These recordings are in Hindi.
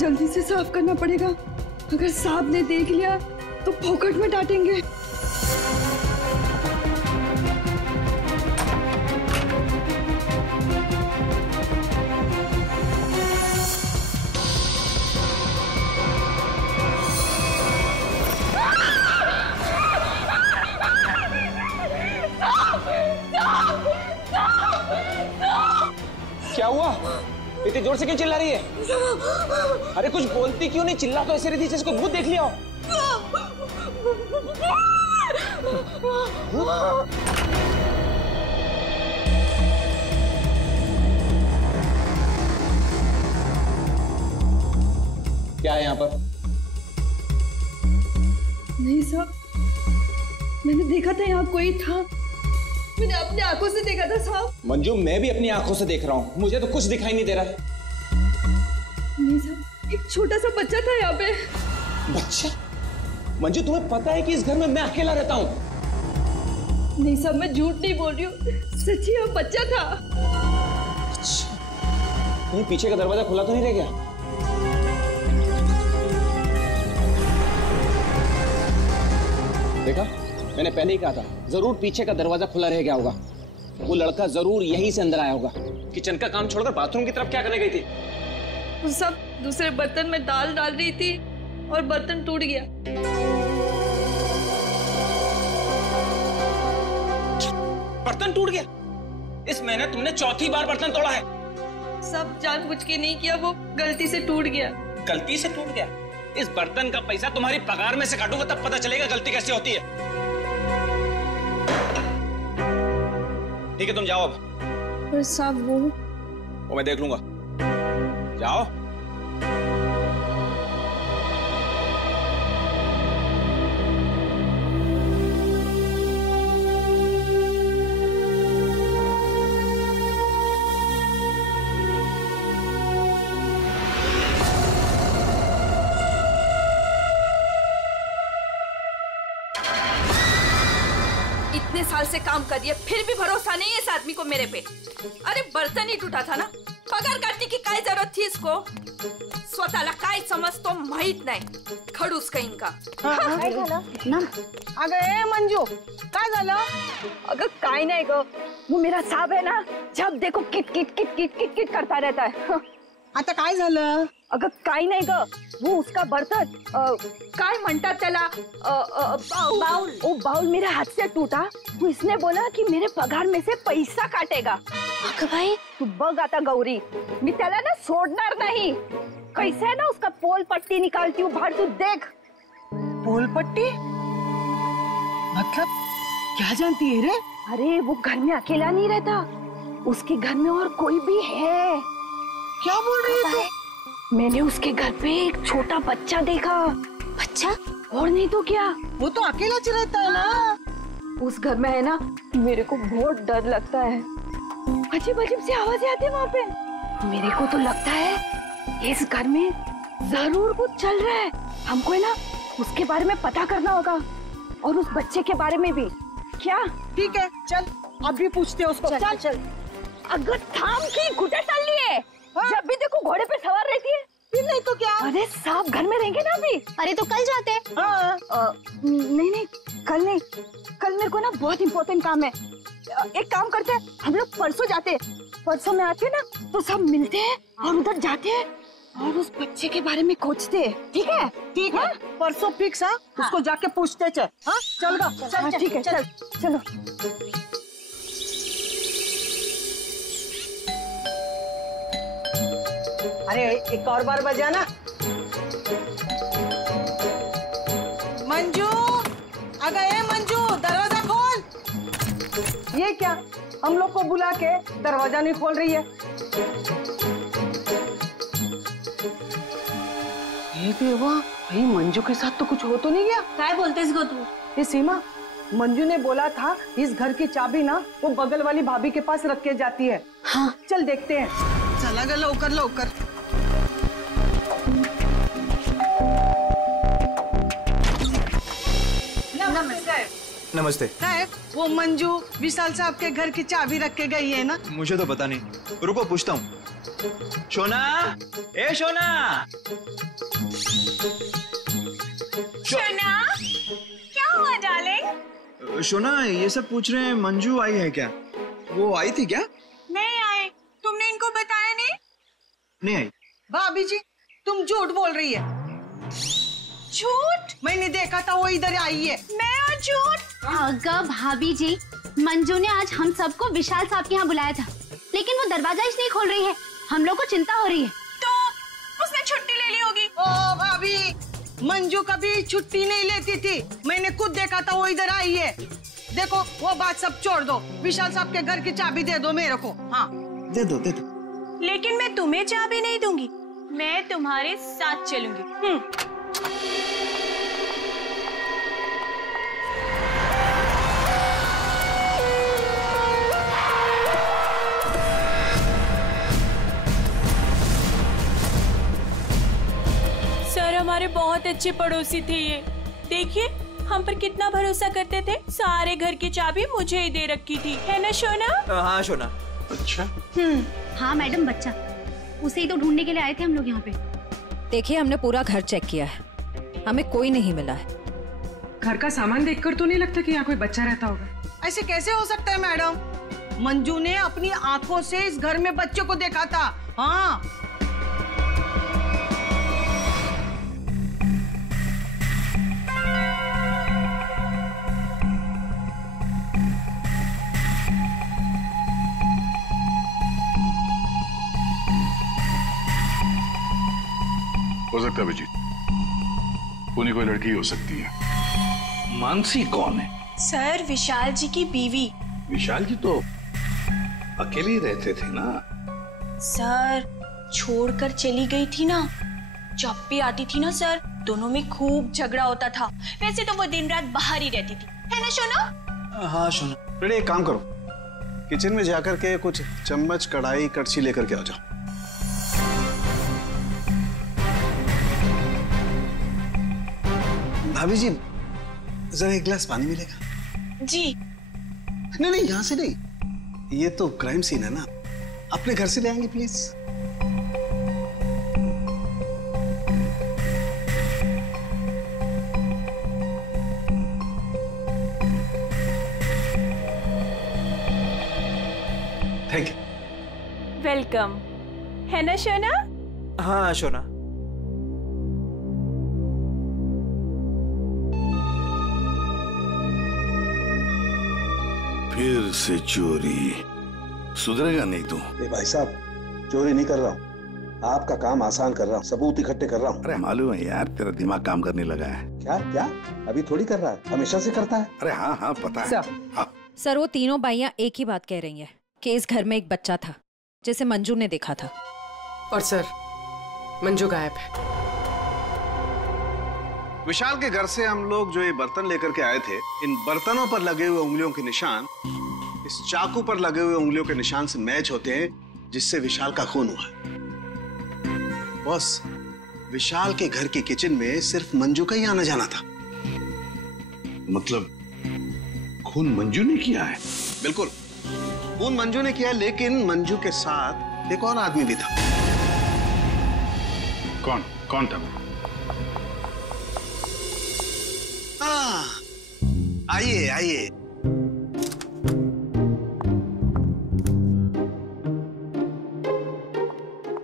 जल्दी से साफ करना पड़ेगा। अगर साहब ने देख लिया तो फोकट में डांटेंगे। क्या हुआ? इतनी जोर से क्यों चिल्ला रही है? अरे कुछ बोलती क्यों नहीं? चिल्ला तो ऐसे रही थी जैसे कोई भूत देख लिया हो। क्या है यहाँ पर? नहीं साहब, मैंने देखा था यहाँ कोई था। मैंने अपनी आंखों से देखा था साहब। मंजू, मैं भी अपनी आंखों से देख रहा हूँ, मुझे तो कुछ दिखाई नहीं दे रहा है। नहीं साहब, एक छोटा सा बच्चा था यहाँ पे। बच्चा? मंजू, तुम्हें पता है कि इस घर में मैं अकेला रहता हूँ? नहीं साहब, मैं झूठ नहीं बोल रही हूँ, सच्ची वो बच्चा था। अच्छा, कहीं पीछे का दरवाजा खुला तो नहीं रह गया? देखा, मैंने पहले ही कहा था, जरूर पीछे का दरवाजा खुला रह गया होगा। वो लड़का जरूर यहीं से अंदर आया होगा। किचन का काम छोड़कर बाथरूम की तरफ क्या करने गई थी? वो सब दूसरे बर्तन में दाल डाल रही थी और बर्तन टूट गया। बर्तन टूट गया? इस महीने तुमने चौथी बार बर्तन तोड़ा है। सब जानबूझ के नहीं किया, वो गलती से टूट गया। गलती से टूट गया? इस बर्तन का पैसा तुम्हारी पगार में से काटूंगा, तब पता चलेगा गलती कैसे होती है। ठीक है, तुम जाओ अब। पर साहब वो मैं देख लूंगा। जाओ। इतने साल से काम कर रही है, फिर भी भरोसा नहीं है इस आदमी को मेरे पे। अरे बर्तन ही टूटा था ना, पगार काटने की काय जरूरत थी इसको? स्वतःला काय समजतो माहित नाही, खडूस कहीं का। काय झालं? अगं ए मंजू, काय झालं? अगर काय नहीं गो, वो मेरा साहब है ना, जब देखो kit kit kit kit kit kit करता रहता है। आता काय झालं? अगर काय नहीं ग, वो उसका बर्तन काय म्हणतात त्याला, बाउल, वो बाउल मेरे हाथ से टूटा। वो इसने बोला कि मेरे पगार में से पैसा काटेगा। अगं भाई, तू बघ आता गौरी, मी त्याला ना सोडणार नहीं। कैसे है ना उसका पोल पट्टी निकालती हूँ बाहर, तू देख। पोल पट्टी? मतलब क्या जानती है रे? अरे वो घर में अकेला नहीं रहता, उसके घर में और कोई भी है। क्या बोल रही है तू? मैंने उसके घर पे एक छोटा बच्चा देखा। बच्चा? और नहीं तो क्या, वो तो अकेला रहता है ना। उस घर में है ना, मेरे को बहुत डर लगता है। अजीब अजीब सी आवाजें आती है वहाँ पे। मेरे को तो लगता है इस घर में जरूर कुछ चल रहा है। हमको है ना उसके बारे में पता करना होगा, और उस बच्चे के बारे में भी। क्या? ठीक है, चल अभी पूछते हैं उसको। चल चल। अगर थाम की घुटे चल लिए, जब भी देखो घोड़े पे सवार रहती है। फिर नहीं तो क्या? अरे साहब घर में रहेंगे ना अभी। अरे तो कल जाते हैं। नहीं नहीं, कल नहीं, कल मेरे को ना बहुत इम्पोर्टेंट काम है। एक काम करते हैं, हम लोग परसों जाते हैं। परसों में आते हैं ना तो सब मिलते हैं और उधर जाते हैं और उस बच्चे के बारे में खोजते हैं। ठीक है? ठीक है, परसों फिक्स है। उसको जाके पूछते चल। हाँ चल गा, चल। ठीक है, चल चलो। अरे एक और बार बजाना। मंजू, अगर ए मंजू, दरवाजा खोल। ये क्या, हम लोग को बुला के दरवाजा नहीं खोल रही है? ये देवा, भाई मंजू के साथ तो कुछ हो तो नहीं गया? काय बोलतेस गो तू? ये सीमा, मंजू ने बोला था इस घर की चाबी ना वो बगल वाली भाभी के पास रख के जाती है। हाँ चल देखते हैं। चला गया, लवकर लवकर। नमस्ते। साहब, वो मंजू विशाल साहब के घर की चाबी रख के गई है ना? मुझे तो पता नहीं, रुको पूछता हूँ। शोना, ए शोना। शोना, क्या हुआ डार्लिंग? शोना, ये सब पूछ रहे हैं मंजू आई है क्या? वो आई थी क्या? नहीं आए। तुमने इनको बताया नहीं? नहीं आई। भाभी जी, तुम झूठ बोल रही है। झूठ? मैंने देखा था वो इधर आई है। मैं और झूठ? अगर भाभी जी, मंजू ने आज हम सबको विशाल साहब के यहाँ बुलाया था, लेकिन वो दरवाजा ही नहीं खोल रही है। हम लोग को चिंता हो रही है। तो उसने छुट्टी ले ली होगी। ओ भाभी, मंजू कभी छुट्टी नहीं लेती थी। मैंने खुद देखा था वो इधर आई है। देखो, वो बात सब छोड़ दो, विशाल साहब के घर की चाबी दे दो मेरे को। हाँ, दे दो दे दो। लेकिन मैं तुम्हें चाबी नहीं दूंगी, मैं तुम्हारे साथ चलूंगी। सर, हमारे बहुत अच्छे पड़ोसी थे ये। देखिए, हम पर कितना भरोसा करते थे। सारे घर की चाबी मुझे ही दे रखी थी, है ना शोना? हाँ शोना। अच्छा। हाँ मैडम, बच्चा उसे ही तो ढूंढने के लिए आए थे हम लोग यहाँ पे। देखिए, हमने पूरा घर चेक किया है, हमें कोई नहीं मिला है। घर का सामान देखकर तो नहीं लगता कि यहाँ कोई बच्चा रहता होगा। ऐसे कैसे हो सकता है मैडम? मंजू ने अपनी आंखों से इस घर में बच्चे को देखा था। हाँ, हो सकता है अभिजीत, उन्हीं कोई लड़की हो सकती है। मानसी कौन है? सर, विशाल जी की बीवी। विशाल जी तो अकेले ही रहते थे ना। सर, छोड़कर चली गई थी ना, जब भी आती थी ना सर, दोनों में खूब झगड़ा होता था। वैसे तो वो दिन रात बाहर ही रहती थी, है ना शोना? हाँ शोना। बेटे, एक काम करो, किचन में जाकर के कुछ चम्मच, कढ़ाई, कड़छी लेकर के आ जाओ। भाभी जी, जरा एक गिलास पानी मिलेगा? जी। नहीं नहीं, यहाँ से नहीं, ये तो क्राइम सीन है ना, अपने घर से ले आएंगे प्लीज। Thank you. वेलकम, है ना शोना? हाँ शोना। फिर से चोरी, सुधरेगा नहीं तू। भाई साहब, चोरी नहीं कर रहा हूँ, आपका काम आसान कर रहा हूँ, सबूत इकट्ठे कर रहा हूँ। अरे मालूम है यार, तेरा दिमाग काम करने लगा है। क्या क्या? अभी थोड़ी कर रहा है, हमेशा से करता है। अरे हाँ हाँ पता है। हाँ। सर, वो तीनों बाइयां एक ही बात कह रही हैं कि इस घर में एक बच्चा था जिसे मंजू ने देखा था। और सर, मंजू गायब है। विशाल के घर से हम लोग जो ये बर्तन लेकर के आए थे, इन बर्तनों पर लगे हुए उंगलियों के निशान इस चाकू पर लगे हुए उंगलियों के निशान से मैच होते हैं, जिससे विशाल का खून हुआ है। बॉस, विशाल के घर की किचन में सिर्फ मंजू का ही आना जाना था। मतलब खून मंजू ने किया है? बिल्कुल, खून मंजू ने किया, लेकिन मंजू के साथ एक और आदमी भी था। कौन कौन था? आइए आइए।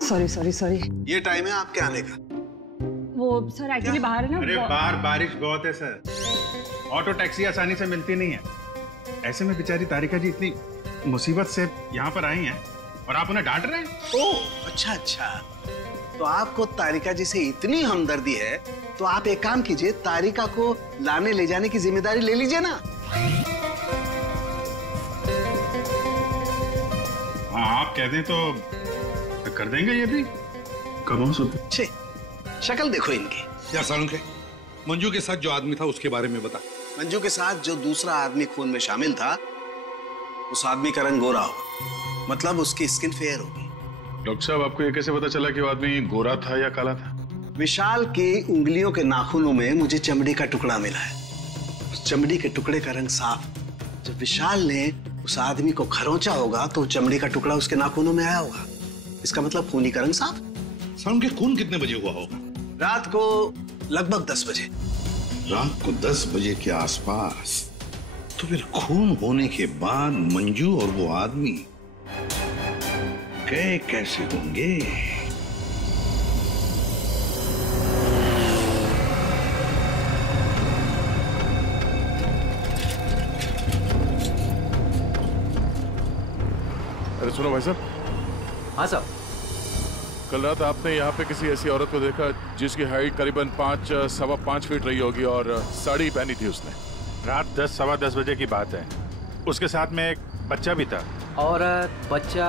Sorry sorry sorry. ये टाइम है आपके आने का। वो सर एक्चुअली बाहर है ना। अरे बाहर बारिश बहुत है सर, ऑटो टैक्सी आसानी से मिलती नहीं है। ऐसे में बेचारी तारिका जी इतनी मुसीबत से यहाँ पर आई हैं और आप उन्हें डांट रहे हैं। ओह अच्छा अच्छा, तो आपको तारिका जी से इतनी हमदर्दी है तो आप एक काम कीजिए, तारिका को लाने ले जाने की जिम्मेदारी ले लीजिए ना। हाँ, आप कह दें तो कर देंगे ये भी। कब हो सकते? छे, शक्ल देखो इनकी। क्या सालुंखे, मंजू के साथ जो आदमी था उसके बारे में बता। मंजू के साथ जो दूसरा आदमी खून में शामिल था, उस आदमी का रंग गोरा होगा, मतलब उसकी स्किन फेयर होगी। डॉक्टर साहब, आपको ये कैसे पता चला कि वो आदमी गोरा था या काला था? विशाल की उंगलियों के नाखूनों में मुझे चमड़ी का टुकड़ा मिला है। उस चमड़ी के टुकड़े का रंग साफ। जब विशाल ने उस आदमी को खरोंचा होगा तो चमड़ी का टुकड़ा उसके नाखूनों में आया होगा। इसका मतलब खूनी का रंग साफ। सर उनके खून कितने बजे हुआ होगा? रात को लगभग 10 बजे। रात को 10 बजे के आसपास। तो फिर खून होने के बाद मंजू और वो आदमी गए कैसे होंगे? अरे सुनो भाई साहब। हाँ साहब। कल रात आपने यहाँ पे किसी ऐसी औरत को देखा जिसकी हाइट करीबन 5-5.25 फीट रही होगी और साड़ी पहनी थी उसने। रात 10-10:15 बजे की बात है। उसके साथ में एक बच्चा भी था। औरत बच्चा,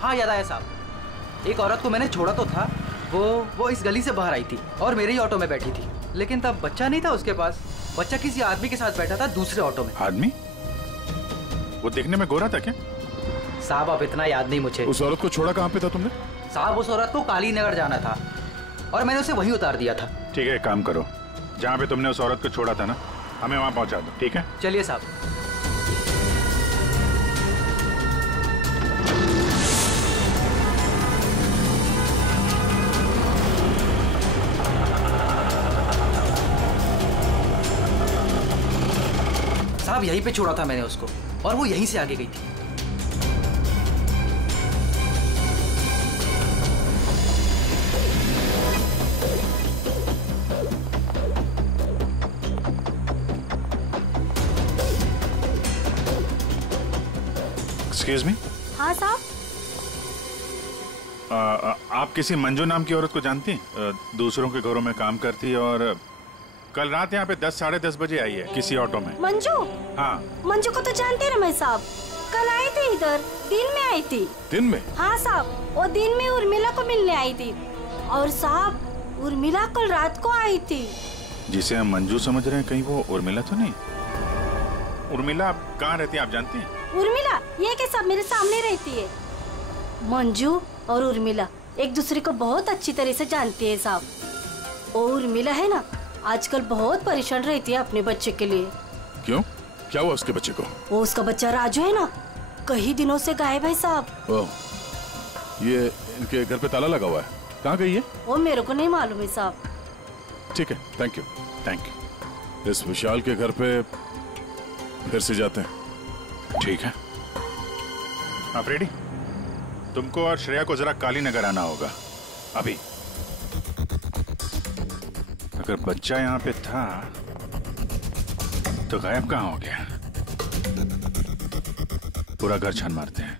हाँ याद आया साहब। एक औरत को मैंने छोड़ा तो था, वो इस गली से बाहर आई थी और मेरे ही ऑटो में बैठी थी, लेकिन तब बच्चा नहीं था उसके पास। बच्चा किसी आदमी के साथ बैठा था दूसरे ऑटो में। आदमी? वो देखने में गोरा था क्या? साहब अब इतना याद नहीं मुझे। उस औरत को छोड़ा कहाँ पे था तुमने? साहब उस औरत को काली नगर जाना था और मैंने उसे वहीं उतार दिया था। ठीक है, एक काम करो, जहाँ पे तुमने उस औरत को छोड़ा था ना, हमें वहाँ पहुँचा दो। ठीक है, चलिए साहब। साहब यहीं पे छोड़ा था मैंने उसको और वो यहीं से आगे गई थी। Excuse me. हाँ साहब। आप किसी मंजू नाम की औरत को जानती हैं? दूसरों के घरों में काम करती है और कल रात यहाँ पे 10-10:30 बजे आई है किसी ऑटो में। मंजू? हाँ। मंजू को तो जानते रमेश साहब, कल आई थी इधर, दिन में आई थी। दिन में? हाँ साहब, वो दिन में उर्मिला को मिलने आई थी और साहब उर्मिला कल रात को आई थी। जिसे हम मंजू समझ रहे हैं, कहीं वो उर्मिला तो नहीं? उर्मिला कहाँ रहती है आप जानती हैं? उर्मिला ये के सब मेरे सामने रहती है। मंजू और उर्मिला एक दूसरे को बहुत अच्छी तरह से जानती है साहब। वो उर्मिला है ना, आजकल बहुत परेशान रहती है अपने बच्चे के लिए। क्यों? क्या हुआ उसके बच्चे को? वो उसका बच्चा राजू है ना, कई दिनों से गायब है साहब। ओह, ये इनके घर पे ताला लगा हुआ है। कहाँ गई है? वो मेरे को नहीं मालूम है साहब। ठीक है, थैंक यू। Thank you. इस विशाल के घर पे फिर से जाते हैं। ठीक है। आप रेडी? तुमको और श्रेया को जरा काली नगर आना होगा अभी। अगर बच्चा यहाँ पे था तो गायब कहाँ हो गया? पूरा घर छान मारते हैं।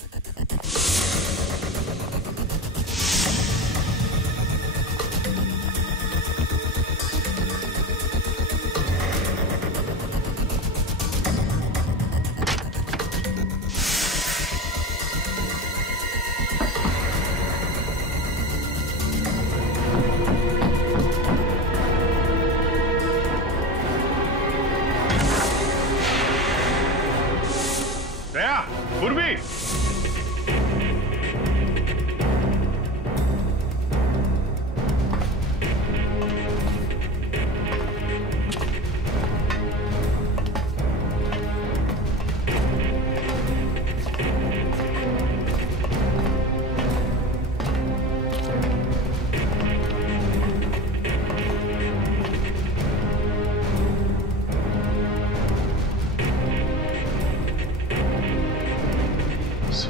पूर्वी,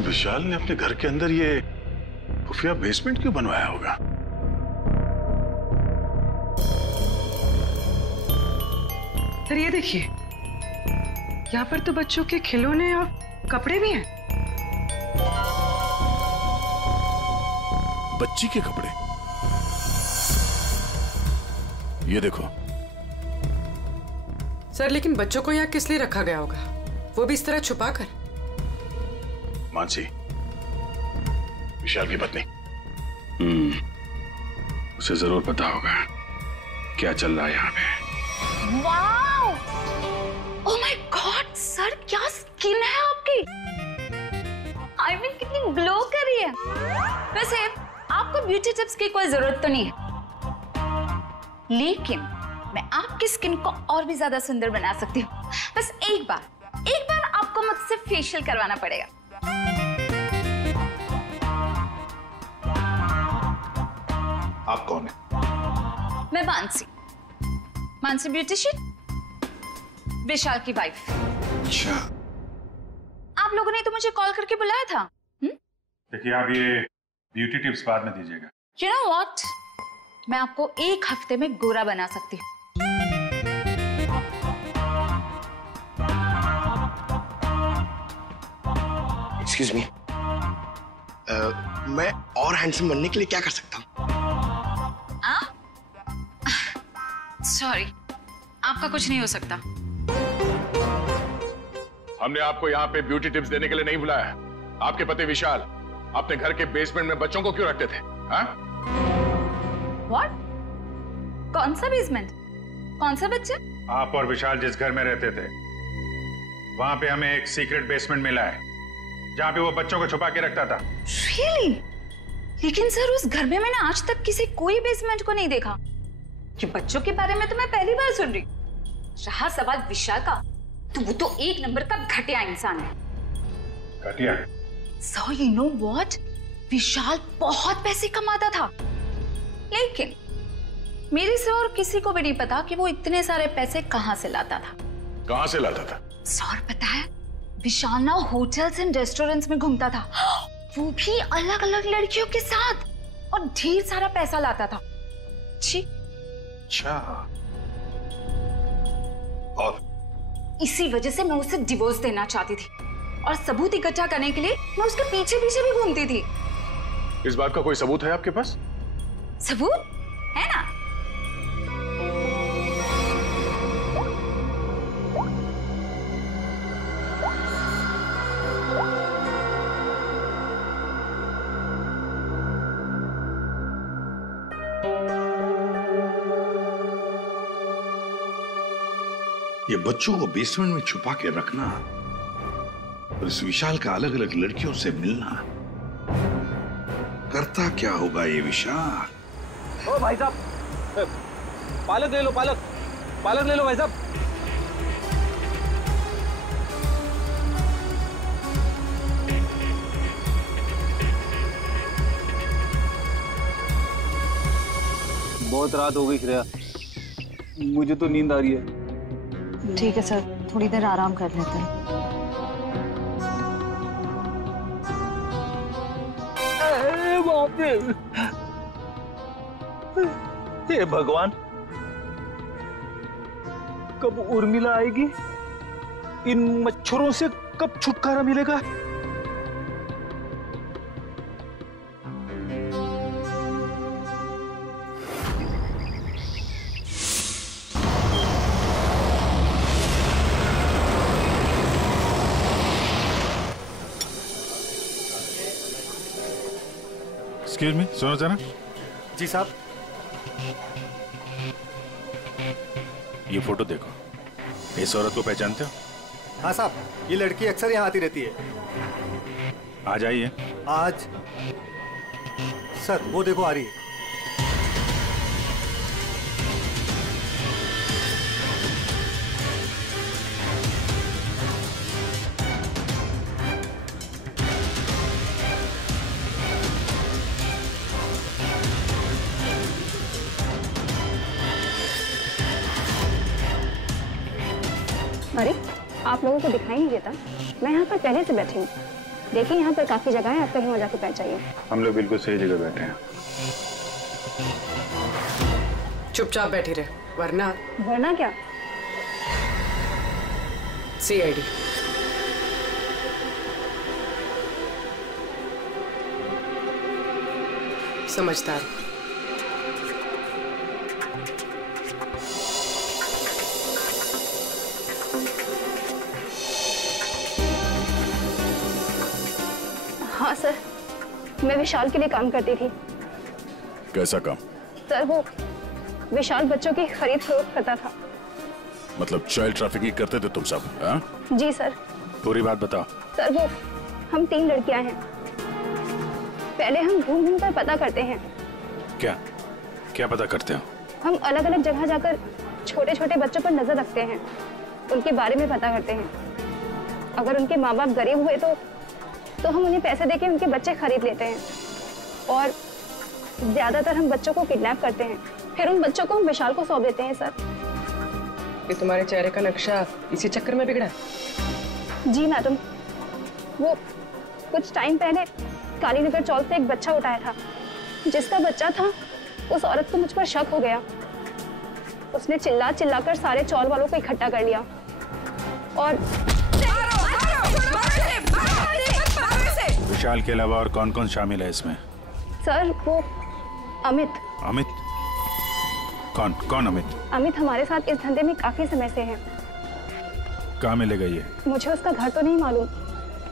विशाल ने अपने घर के अंदर ये खुफिया बेसमेंट क्यों बनवाया होगा? सर ये देखिए, यहाँ पर तो बच्चों के खिलौने और कपड़े भी हैं। बच्ची के कपड़े? ये देखो। सर लेकिन बच्चों को यहाँ किस लिए रखा गया होगा, वो भी इस तरह छुपा कर? मानसी, विशाल की पत्नी, उसे जरूर पता होगा क्या चल रहा है यहाँ पे। Wow! Oh my God sir, क्या स्किन है आपकी। आई मीन कितनी ग्लो कर रही है। वैसे आपको ब्यूटी टिप्स की कोई जरूरत तो नहीं है, लेकिन मैं आपकी स्किन को और भी ज्यादा सुंदर बना सकती हूँ। बस एक बार आपको मुझसे फेशियल करवाना पड़ेगा। आप कौन है? मैं मानसी ब्यूटिशियन, विशाल की वाइफ। अच्छा। आप लोगों ने तो मुझे कॉल करके बुलाया था। देखिए, आप ये ब्यूटी टिप्स बाद में दीजिएगा। You know what? मैं आपको 1 हफ्ते में गोरा बना सकती हूँ। Excuse me. मैं और हैंडसम बनने के लिए क्या कर सकता हूँ? सॉरी, आपका कुछ नहीं हो सकता। हमने आपको यहाँ पे ब्यूटी टिप्स देने के लिए नहीं बुलाया। आपके पति विशाल अपने घर के बेसमेंट में बच्चों को क्यों रखते थे? हाँ? What? कौन सा बेसमेंट? कौन सा बच्चा? आप और विशाल जिस घर में रहते थे, वहां पे हमें एक सीक्रेट बेसमेंट मिला है, जहाँ पे वो बच्चों को छुपा के रखता था। Really? लेकिन सर, उस घर में मैंने आज तक किसी कोई बेसमेंट को नहीं देखा। कि बच्चों के बारे में तो मैं पहली बार सुन रही। रहा सवाल विशाल का, तो वो तो 1 नंबर का घटिया इंसान है। घटिया? So you know what? विशाल बहुत पैसे कमाता था, लेकिन मेरे से और किसी को भी नहीं पता कि वो इतने सारे पैसे कहाँ से लाता था। कहाँ से लाता था? सर, पता है, विशाल ना होटल्स एंड रेस्टोरेंट्स में घूमता था, वो भी अलग अलग लड़कियों के साथ, और ढेर सारा पैसा लाता था। जी। अच्छा। और इसी वजह से मैं उसे डिवोर्स देना चाहती थी, और सबूत इकट्ठा करने के लिए मैं उसके पीछे पीछे भी घूमती थी। इस बात का कोई सबूत है आपके पास? सबूत है ना? ये बच्चों को बेसमेंट में छुपा के रखना और इस विशाल का अलग अलग लड़कियों से मिलना, करता क्या होगा ये विशाल? ओ भाई साहब, पालक ले लो, पालक ले लो भाई साहब। बहुत रात हो गई श्रेया, मुझे तो नींद आ रही है। ठीक है सर, थोड़ी देर आराम कर लेते हैं। हे भगवान, कब उर्मिला आएगी? इन मच्छरों से कब छुटकारा मिलेगा? एक्सक्यूज मी, सुनो जरा। जी साहब। ये फोटो देखो, इस औरत को पहचानते हो? हाँ साहब, ये लड़की अक्सर यहाँ आती रहती है। आज आई है? आज सर, वो देखो आ रही है। अरे, आप लोगों को दिखाई नहीं देता? मैं यहाँ पर पहले से बैठी हूँ। देखिए, यहाँ पर काफी जगह है, आप कहीं और जाके बैठ जाइए। हम लोग बिल्कुल सही जगह बैठे हैं। चुपचाप बैठी रहे, वरना क्या? CID। समझदार। हाँ सर, मैं विशाल के लिए काम करती थी। कैसा काम? सर, वो विशाल बच्चों की खरीद फरोख्त करता था। मतलब चाइल्ड ट्रैफिकिंग करते थे तुम सब? हाँ? जी सर। पूरी बात बताओ। सर, वो हम 3 लड़कियां हैं। पहले हम घूम घूम कर पता करते हैं। क्या क्या पता करते हो? हम अलग अलग जगह जाकर छोटे छोटे बच्चों पर नजर रखते हैं, उनके बारे में पता करते हैं। अगर उनके माँ बाप गरीब हुए तो हम उन्हें पैसे देके उनके बच्चे खरीद लेते हैं, और ज्यादातर हम बच्चों को किडनैप करते हैं, फिर उन बच्चों को हम विशाल को सौंप देते हैं सर। ये तुम्हारे चेहरे का नक्शा इसी चक्कर में बिगड़ा? जी मैडम, वो कुछ टाइम पहले कालीनगर चौल से एक बच्चा उठाया था। जिसका बच्चा था उस औरत को मुझ पर शक हो गया। उसने चिल्ला चिल्लाकर सारे चौल वालों को इकट्ठा कर लिया और विशाल के अलावा और कौन कौन शामिल है इसमें? सर वो अमित। अमित? कौन कौन अमित? अमित हमारे साथ इस धंधे में काफी समय से है। कहाँ मिलेगा ये? मुझे उसका घर तो नहीं मालूम,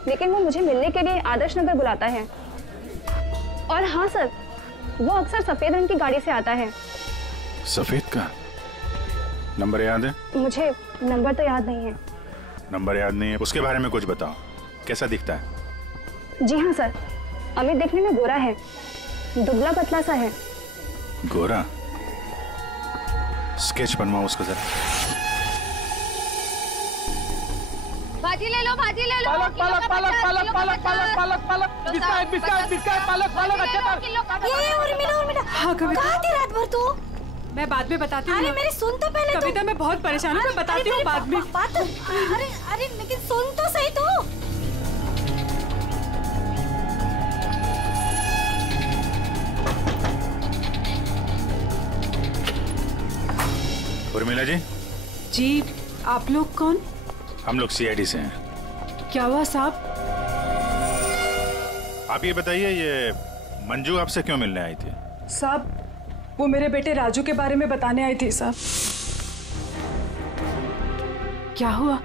लेकिन वो मुझे मिलने के लिए आदर्श नगर बुलाता है। और हाँ सर, वो अक्सर सफेद रंग की गाड़ी से आता है। सफेद का? नंबर याद है? मुझे नंबर तो याद नहीं है। नंबर याद नहीं है? उसके बारे में कुछ बताओ, कैसा दिखता है? जी हाँ सर, अमित देखने में गोरा है, दुबला पतला सा है। गोरा? स्केच बनवाओ उसका जरा। भाजी ले लो, भाजी ले लो। पालक पालक पालक पालक पालक पालक पालक पालक बिस्किट बिस्किट बिस्किट पालक पालक अच्छा कर। ये उर्मिला हाँ कविता, कहाँ थी रात भर तू? मैं बाद में बताती हूँ। अरे मेरी सुन तो पहले। कविता मैं बहुत परेशान हूँ, मैं बताती हूँ बाद में। बात अरे अरे लेकिन सुन तो सही तू। उर्मिला जी। जी आप लोग कौन? हम लोग सीआईडी से हैं। क्या हुआ साहब? आप ये बताइए, ये मंजू आपसे क्यों मिलने आई थी? साहब वो मेरे बेटे राजू के बारे में बताने आई थी साहब। क्या हुआ?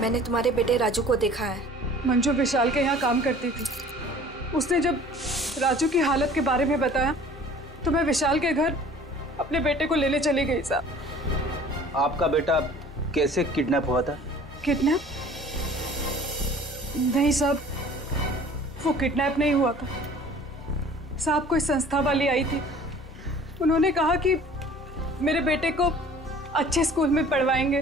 मैंने तुम्हारे बेटे राजू को देखा है। मंजू विशाल के यहाँ काम करती थी। उसने जब राजू की हालत के बारे में बताया तो मैं विशाल के घर अपने बेटे को लेने चली गई साहब। आपका बेटा कैसे किडनैप हुआ था? किडनैप? नहीं साहब, वो किडनैप नहीं हुआ था साहब। कोई संस्था वाली आई थी, उन्होंने कहा कि मेरे बेटे को अच्छे स्कूल में पढ़वाएंगे।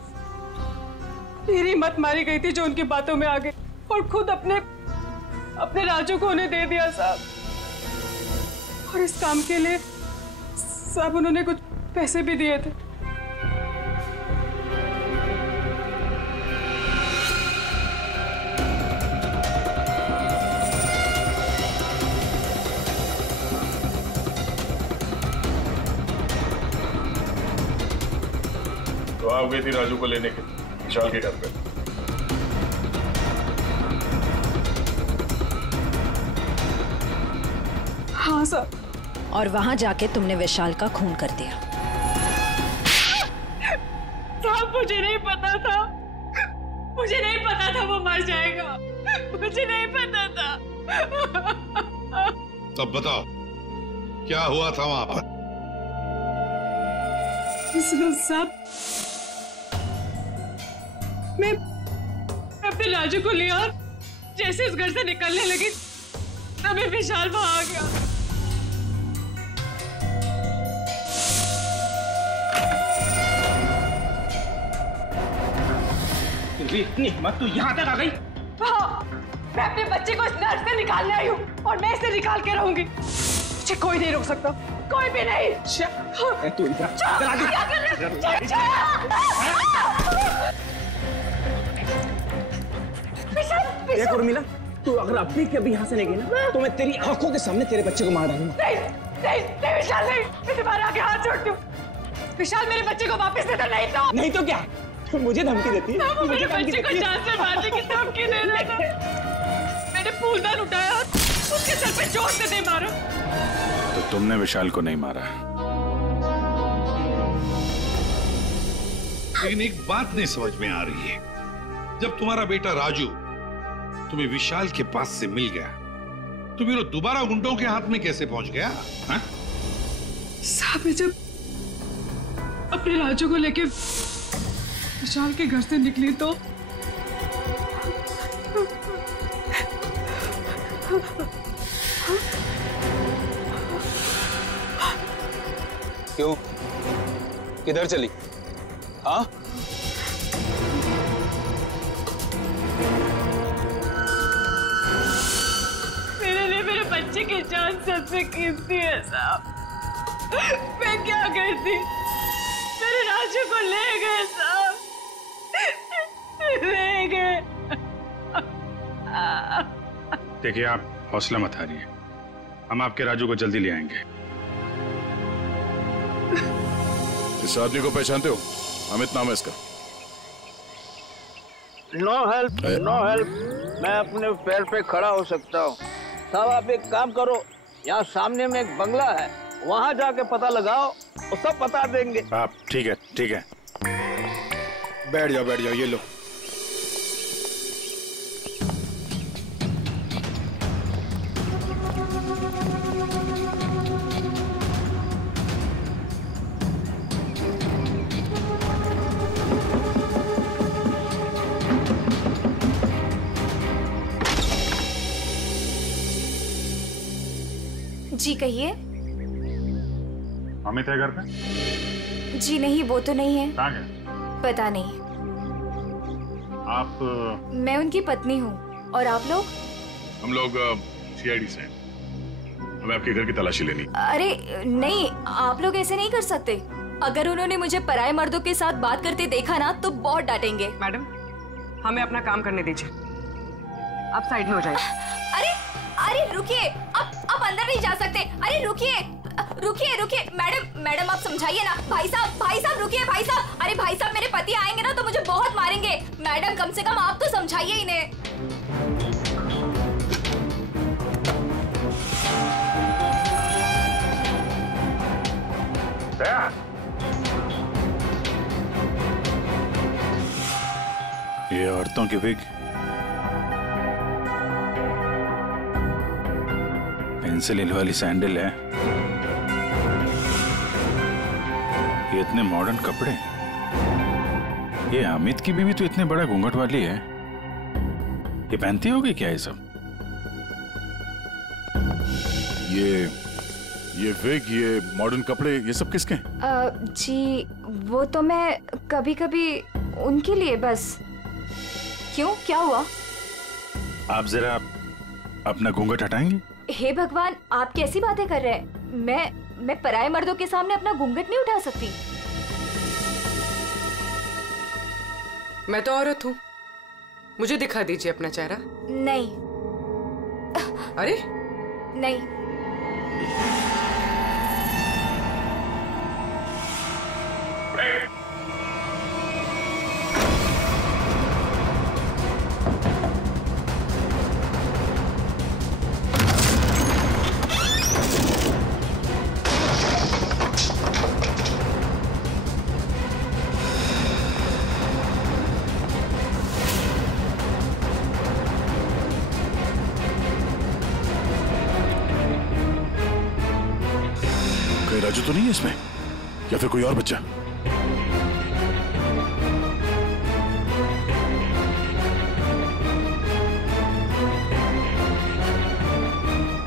मेरी मत मारी गई थी जो उनकी बातों में आ गई, और खुद अपने राजू को उन्हें दे दिया साहब। और इस काम के लिए साहब उन्होंने कुछ पैसे भी दिए थे। तो आप गई थी राजू को लेने के विशाल के घर पे? हाँ सर। और वहां जाके तुमने विशाल का खून कर दिया। साहब मुझे नहीं पता था, मुझे नहीं पता था वो मर जाएगा, मुझे नहीं पता था। तब बताओ क्या हुआ था वहां पर? साहब मैं अपने राजू को लिया, जैसे इस घर से निकलने लगी तभी विशाल वहां आ गया। इतनी हिम्मत तू यहाँ तक आ गई? हाँ, मैं अपने बच्चे को इस नर्क से निकालने आई हूँ और मैं इसे निकाल के रहूंगी। मुझे कोई नहीं रोक सकता, कोई भी नहीं। तू इधर देख उर्मिला, तू अगर अभी के अभी यहाँ से नहीं गई ना तो मैं तेरी आंखों के सामने तेरे बच्चे को मार डालूंगा। नहीं नहीं नहीं विशाल नहीं, मैं तुम्हारे आगे हाथ जोड़ती हूँ। विशाल मेरे बच्चे को वापस दे दो, नहीं तो क्या? मुझे धमकी देती है? वो मेरे बच्चे को जान से मारने की धमकी दे रहा था। मैंने फूलदान उठाया और उसके सर पे जोर से दे मारा। तो तुमने विशाल को नहीं मारा? लेकिन एक बात नहीं समझ में आ रही है, जब तुम्हारा बेटा राजू तुम्हें विशाल के पास से मिल गया तो फिर दोबारा गुंडों के हाथ में कैसे पहुंच गया? साहब जब अपने राजू को लेके विशाल के घर से निकली तो क्यों किधर चली? हाँ मेरे लिए मेरे बच्चे की जान सबसे कीमती है साहब। मैं क्या करती? मेरे राजू को ले गए साहब, ले गए। देखिए, आप हौसला मत हारिए, हम आपके राजू को जल्दी ले आएंगे। इस आदमी को पहचानते हो? अमित नाम है इसका। No help, no help. मैं अपने पैर पे खड़ा हो सकता हूँ। साहब आप एक काम करो, यहाँ सामने में एक बंगला है, वहाँ जाके पता लगाओ, वो सब बता देंगे। आप ठीक है, ठीक है, बैठ जाओ, बैठ जाओ, ये लो। जी कहिए। अमित है घर पे? जी नहीं, वो तो नहीं है। कहाँ गए? पता नहीं। आप? मैं उनकी पत्नी हूँ। और आप लोग? हम लोग सीआईडी से हैं। हमें आपके घर की तलाशी लेनी। अरे नहीं, आप लोग ऐसे नहीं कर सकते। अगर उन्होंने मुझे पराये मर्दों के साथ बात करते देखा ना तो बहुत डांटेंगे। मैडम, हमें अपना काम करने दीजिए, आप साइड में हो जाइए। अरे अरे रुकिए, आप अंदर नहीं जा सकते। अरे रुकिए रुकिए रुकिए, मैडम आप समझाइए ना। भाई साहब रुकिए भाई साहब। अरे भाई साहब, मेरे पति आएंगे ना तो मुझे बहुत मारेंगे। मैडम कम से कम आप तो समझाइए इन्हें। ये औरतों की विग, पेंसिल हिल वाली सैंडल है, ये इतने मॉडर्न कपड़े। ये अमित की बीवी तो इतने बड़ा घूंघट वाली है, ये पहनती होगी क्या ये सब? ये विग, ये मॉडर्न कपड़े, ये सब किसके हैं? जी वो तो मैं कभी कभी उनके लिए बस। क्यों, क्या हुआ? आप जरा अपना घूंघट हटाएंगे? हे भगवान, आप कैसी बातें कर रहे हैं? मैं पराये मर्दों के सामने अपना घूंघट नहीं उठा सकती। मैं तो औरत हूँ, मुझे दिखा दीजिए अपना चेहरा। नहीं। अरे नहीं। राजू तो नहीं है इसमें, या फिर कोई और बच्चा?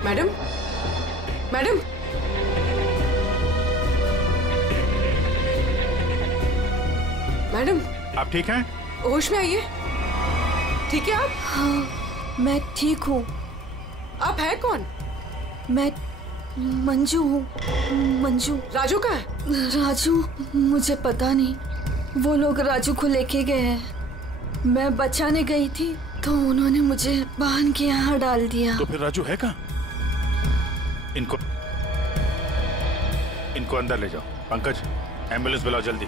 मैडम, मैडम, मैडम, आप ठीक हैं? होश में आइए। ठीक है आप? हाँ, मैं ठीक हूँ। आप है कौन? मैं मंजू हूँ। मंजू। राजू कहाँ है? राजू मुझे पता नहीं, वो लोग राजू को लेके गए हैं। मैं बचाने गई थी तो उन्होंने मुझे बांध के यहाँ डाल दिया। तो फिर राजू है कहाँ? इनको अंदर ले जाओ। पंकज, एम्बुलेंस बुलाओ जल्दी।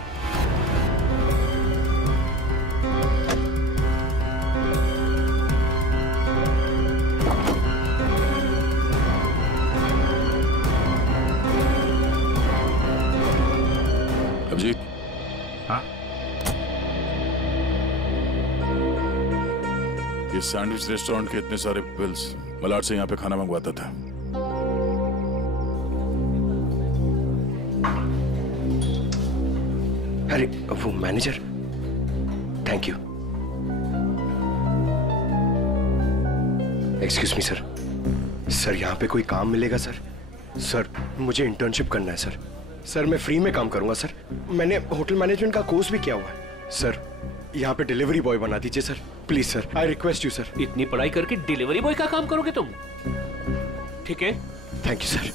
अभिजीत। हाँ? ये सैंडविच रेस्टोरेंट के इतने सारे बिल्स मलाड से यहाँ पे खाना मंगवाता था। अरे वो manager, thank you. Excuse me sir, यहाँ पे कोई काम मिलेगा सर? सर मुझे इंटर्नशिप करना है सर, सर मैं फ्री में काम करूंगा सर। मैंने होटल मैनेजमेंट का कोर्स भी किया हुआ है सर। यहाँ पे डिलीवरी बॉय बना दीजिए sir, please sir, I request you sir. इतनी पढ़ाई करके डिलीवरी बॉय का काम करोगे तुम? ठीक है, thank you sir.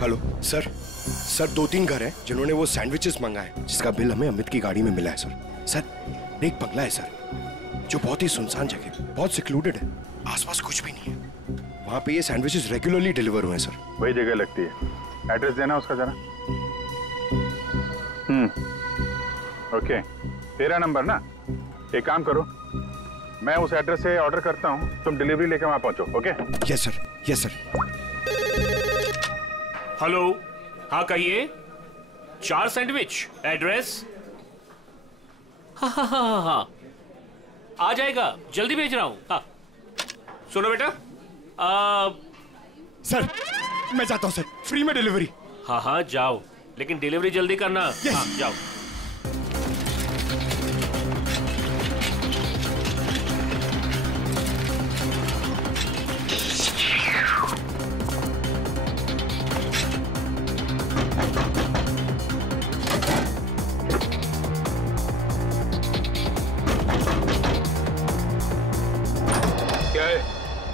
Hello sir, sir 2-3 घर हैं जिन्होंने वो सैंडविचेस मंगाए, जिसका बिल हमें अमित की गाड़ी में मिला है सर। सर एक बंगला है सर, जो बहुत ही सुनसान जगह, बहुत सिक्लूडेड है, आसपास कुछ भी नहीं है। वहाँ पे ये सैंडविचेस रेगुलरली डिलीवर हुए हैं सर। वही जगह लगती है, एड्रेस देना उसका जरा। ओके, तेरा नंबर ना, एक काम करो, मैं उस एड्रेस से ऑर्डर करता हूँ, तुम डिलीवरी लेके वहाँ पहुँचो। Okay? Yes sir, yes sir. Hello, हाँ कहिए। 4 सैंडविच, एड्रेस? हाँ, आ जाएगा, जल्दी भेज रहा हूँ। हाँ, सुनो बेटा, सर मैं जाता हूँ सर, फ्री में डिलीवरी। हाँ जाओ, लेकिन डिलीवरी जल्दी करना। yes. हाँ जाओ।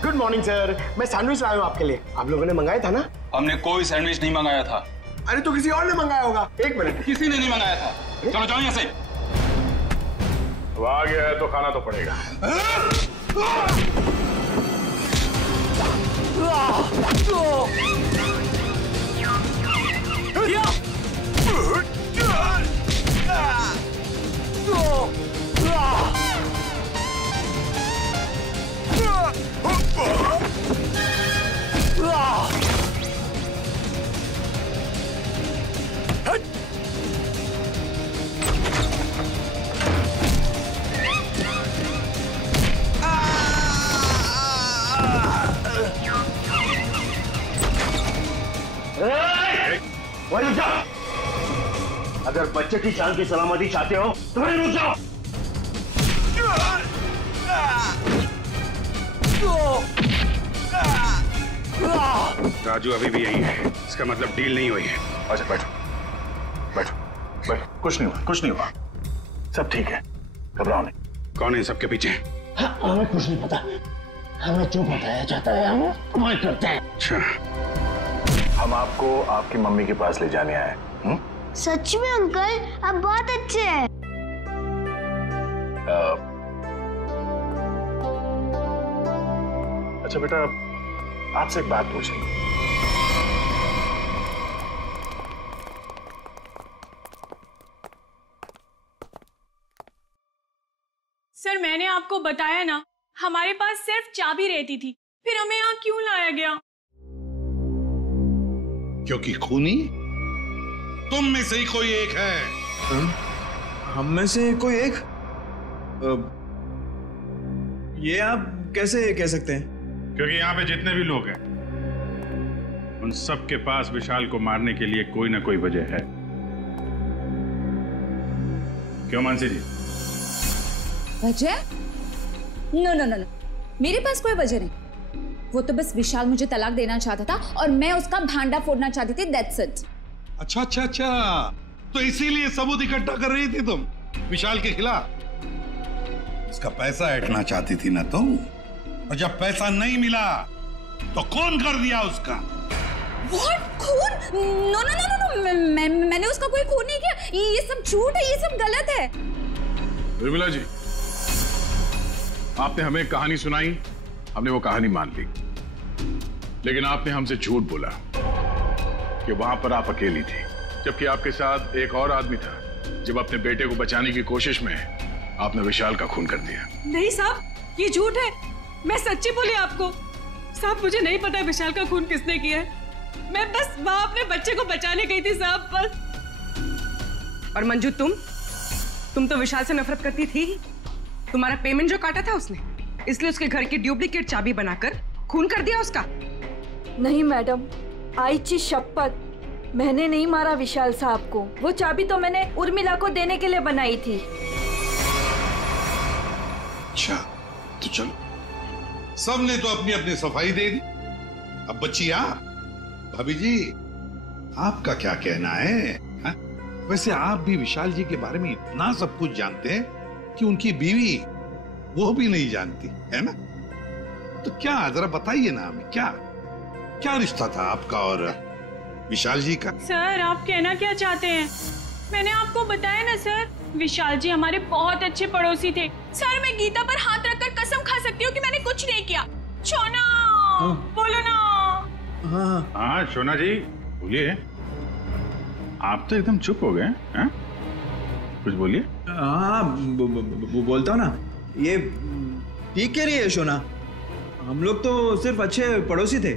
गुड मॉर्निंग सर, मैं सैंडविच लाया हूँ आपके लिए। आप लोगों ने मंगाया था ना? हमने कोई सैंडविच नहीं मंगाया था। अरे तो किसी और ने मंगाया होगा। एक मिनट, किसी ने नहीं मंगाया था। चलो जाओ यहाँ से। वो आ गया है तो खाना तो पड़ेगा। रुक जाओ। अगर बच्चे की जान की सलामती चाहते हो तो वहीं रुक जाओ। राजू अभी भी यही है, इसका मतलब डील नहीं हुई है। अच्छा बैठो बैठो बैठो, कुछ नहीं हुआ, कुछ नहीं हुआ, सब ठीक है, घबराओ नहीं। कौन है सबके पीछे? हमें कुछ नहीं पता, हमें जो बताया जाता है हम वही करते हैं। अच्छा, हम आपको आपकी मम्मी के पास ले जाने आए। सच में अंकल, आप बहुत अच्छे हैं। अच्छा बेटा, आपसे एक बात पूछनी। सर मैंने आपको बताया ना, हमारे पास सिर्फ चाबी रहती थी, फिर हमें यहाँ क्यों लाया गया? क्योंकि खूनी तुम में से ही कोई एक है। हम में से कोई एक? ये आप कैसे कह सकते हैं? क्योंकि यहाँ पे जितने भी लोग हैं उन सब के पास विशाल को मारने के लिए कोई ना कोई वजह है। क्यों मानसी जी? वजह? नो नो नो नो, मेरे पास कोई वजह नहीं। वो तो बस विशाल मुझे तलाक देना चाहता था और मैं उसका भांडा फोड़ना चाहती थी, दैट्स इट। अच्छा अच्छा अच्छा, तो इसीलिए सबूत इकट्ठा कर रही थी तुम विशाल के खिलाफ? उसका पैसा ऐंठना चाहती थी ना तुम, और जब पैसा नहीं मिला तो खून कर दिया उसका। What? खून? नो नो नो नो, मैंने उसका कोई खून नहीं किया। ये सब झूठ है, ये सब गलत है। उर्मिला जी, आपने हमें कहानी सुनाई, हमने वो कहानी मान ली, लेकिन आपने हमसे झूठ बोला कि वहां पर आप अकेली थी, जबकि आपके साथ एक और आदमी था। जब अपने बेटे को बचाने की कोशिश में आपने विशाल का खून कर दिया। नहीं साहब, ये झूठ है, मैं सच्ची बोली आपको। साहब मुझे नहीं पता विशाल का खून किसने किया है, मैं बस वहां अपने बच्चे को बचाने गई थी साहब, बस। और मंजू तुम तुम तो विशाल से नफरत करती थी। तुम्हारा पेमेंट जो काटा था उसने, इसलिए उसके घर की डुप्लीकेट चाबी बनाकर खून कर दिया उसका। नहीं मैडम, आईची शपथ, मैंने नहीं मारा विशाल साहब को। वो चाबी तो मैंने उर्मिला को देने के लिए बनाई थी। अच्छा तो चलो, सबने तो अपनी अपनी सफाई दे दी। अब बच्ची भाभी जी, आपका क्या कहना है? हा? वैसे आप भी विशाल जी के बारे में इतना सब कुछ जानते हैं कि उनकी बीवी वो भी नहीं जानती है ना? तो क्या जरा बताइए ना हमें, क्या रिश्ता था आपका और विशाल जी का? सर आप कहना क्या चाहते हैं? मैंने आपको बताया ना सर, विशाल जी हमारे बहुत अच्छे पड़ोसी थे। सर मैं गीता पर हाथ रखकर कसम खा सकती हूँ कि मैंने कुछ नहीं किया। शोना बोलो ना। हाँ शोना जी बोलिए। आप तो एकदम चुप हो गए हैं, कुछ बोलिए। हाँ बोलता हूँ ना। ये ठीक कह रही है शोना, हम लोग तो सिर्फ अच्छे पड़ोसी थे।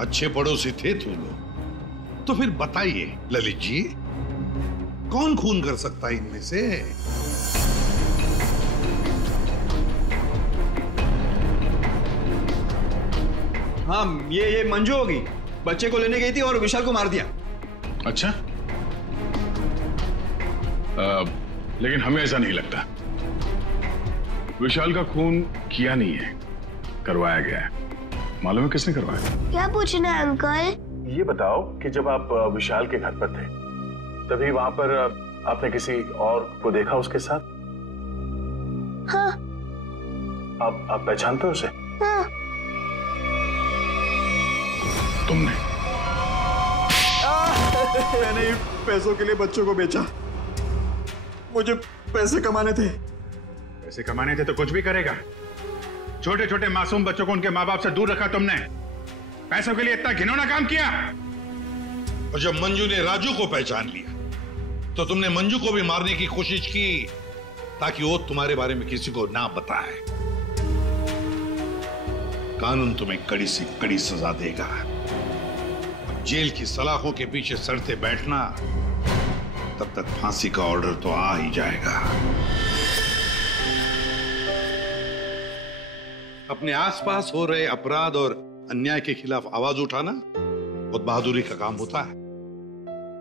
अच्छे पड़ोसी थे तुम लोग? तो फिर बताइए ललित जी, कौन खून कर सकता है इनमें से? हाँ ये मंजू होगी, बच्चे को लेने गई थी और विशाल को मार दिया। अच्छा लेकिन हमें ऐसा नहीं लगता। विशाल का खून किया नहीं है, करवाया गया है। मालूम है किसने करवाया? क्या पूछना है अंकल? ये बताओ कि जब आप विशाल के घर पर थे तभी वहां पर आपने किसी और को देखा उसके साथ? हाँ। आप पहचानते हो उसे? हाँ। तुमने? मैंने पैसों के लिए बच्चों को बेचा। मुझे पैसे कमाने थे। पैसे कमाने थे तो कुछ भी करेगा। छोटे छोटे मासूम बच्चों को उनके माँ बाप से दूर रखा तुमने। पैसों के लिए इतना घिनौना काम किया। और जब मंजू ने राजू को पहचान लिया तो तुमने मंजू को भी मारने की कोशिश की ताकि वो तुम्हारे बारे में किसी को ना बताए। कानून तुम्हें कड़ी से कड़ी सजा देगा। जेल की सलाखों के पीछे सड़ते बैठना, तब तक फांसी का ऑर्डर तो आ ही जाएगा। अपने आसपास हो रहे अपराध और अन्याय के खिलाफ आवाज उठाना बहुत बहादुरी का काम होता है।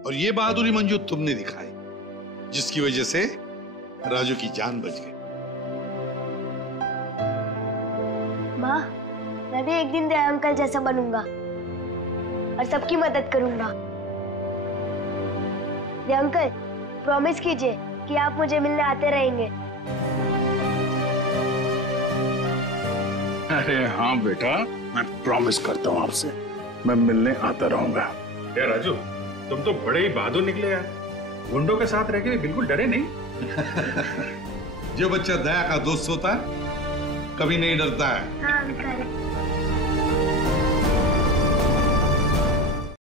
और ये बहादुरी मंजू तुमने दिखाई, जिसकी वजह से राजू की जान बच गई। माँ, मैं भी एक दिन दया अंकल जैसा बनूंगा और सबकी मदद करूंगा। दया अंकल, प्रॉमिस कीजिए कि आप मुझे मिलने आते रहेंगे। अरे हाँ बेटा, मैं प्रॉमिस करता हूँ आपसे, मैं मिलने आता रहूंगा। यार राजू, तुम तो बड़े ही बहादुर निकले यार। गुंडों के साथ रह के बिल्कुल डरे नहीं। जो बच्चा दया का दोस्त होता है कभी नहीं डरता है। हाँ अंकल।